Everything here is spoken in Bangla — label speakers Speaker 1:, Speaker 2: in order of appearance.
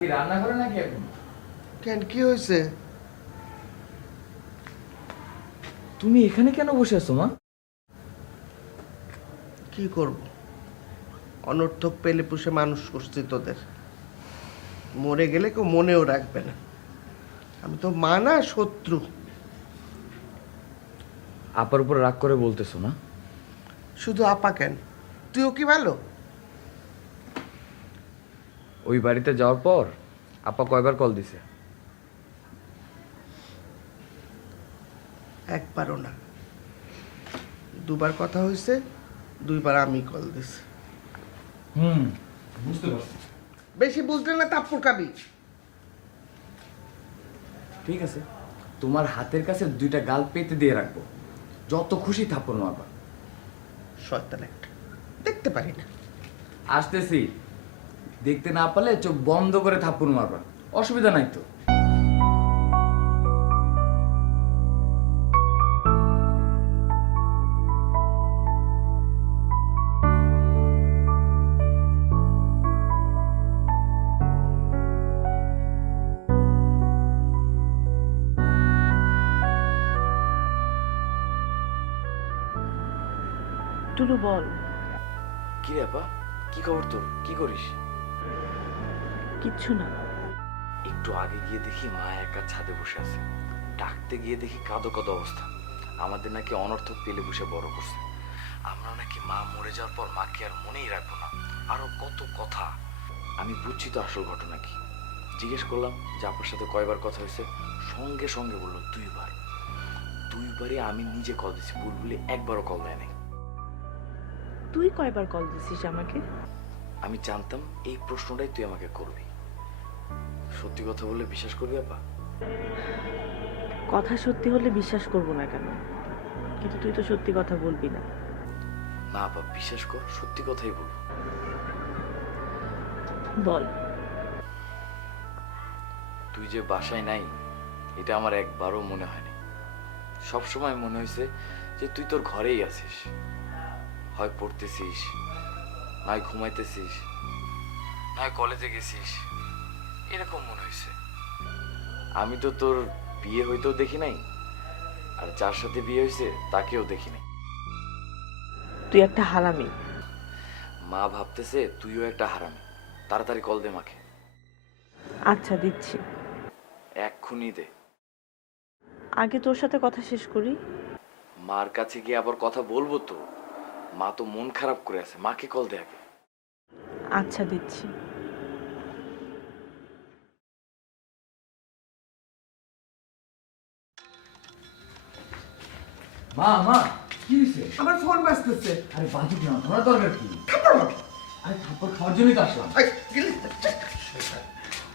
Speaker 1: কেন কি হয়েছে তুমি এখানে কেন বসে আছো মা
Speaker 2: কি করব অনর্থক পেলে পুষে মানুষ করছি তোদের মরে গেলে কেউ মনেও রাখবে না আমি তো মা না শত্রু
Speaker 1: আপার উপর রাগ করে বলতেছো না
Speaker 2: শুধু আপা কেন তুইও কি ভালো
Speaker 1: ওই বাড়িতে যাওয়ার পর আপা কয়বার কল দিছে
Speaker 2: একবারও না দুবার কথা হয়েছে দুইবার আমি কল দিছি
Speaker 1: হুম বুঝতে
Speaker 2: বেশি বুঝলে না তাপ্পুর কাবি
Speaker 1: ঠিক আছে তোমার হাতের কাছে দুইটা গাল পেতে দিয়ে রাখবো যত খুশি থাপ্পর মা বা
Speaker 2: একটা দেখতে পারি না
Speaker 1: আসতেছি দেখতে না পারলে চোখ বন্ধ করে থাপ্পড় মারবা অসুবিধা নাই তো টুলু বল কি রে কি খবর তোর কি করিস কিচ্ছু না একটু আগে গিয়ে দেখি মা একা ছাদে বসে আছে ডাকতে গিয়ে দেখি কাদো কাদো অবস্থা আমাদের নাকি অনর্থক পেলে বসে বড় করছে আমরা নাকি মা মরে যাওয়ার পর মাকে আর মনেই রাখবো না আরো কত কথা আমি বুঝছি তো আসল ঘটনা কি জিজ্ঞেস করলাম যে আপনার সাথে কয়বার কথা হয়েছে সঙ্গে সঙ্গে বললো দুইবার দুইবারই আমি নিজে কল দিছি বুলবুলি একবারও কল দেয় নাই
Speaker 3: তুই কয়বার কল দিছিস আমাকে
Speaker 1: আমি জানতাম এই প্রশ্নটাই তুই আমাকে করবি সত্যি কথা বললে বিশ্বাস করবি আপা
Speaker 3: কথা সত্যি হলে বিশ্বাস করব না কেন কিন্তু তুই তো সত্যি কথা বলবি না না
Speaker 1: বাবা বিশ্বাস কর সত্যি কথাই বল বল তুই যে বাসায় নাই এটা আমার একবারও মনে হয়নি সব সময় মনে হয়েছে যে তুই তোর ঘরেই আছিস হয় পড়তেছিস নাই ঘুমাইতেছিস নাই কলেজে গেছিস এরকম মনে হয়েছে আমি তো তোর বিয়ে হইতেও দেখি নাই আর যার সাথে বিয়ে হয়েছে তাকেও দেখি নাই
Speaker 3: তুই একটা হারামি
Speaker 1: মা ভাবতেছে তুইও একটা হারামি তাড়াতাড়ি কল দে মাকে
Speaker 3: আচ্ছা দিচ্ছি এক্ষুনি দে আগে তোর সাথে কথা শেষ করি
Speaker 1: মার কাছে গিয়ে আবার কথা বলবো তো মা তো মন খারাপ করে আছে মাকে কল দে আগে
Speaker 3: আচ্ছা দিচ্ছি
Speaker 1: মা মা
Speaker 2: আমার ফোন ব্যস্ত হচ্ছে
Speaker 1: আরে বাজু না তোমার দরকার কি আরে থাপ্পড় খাওয়ার জন্যই তো
Speaker 2: আসলাম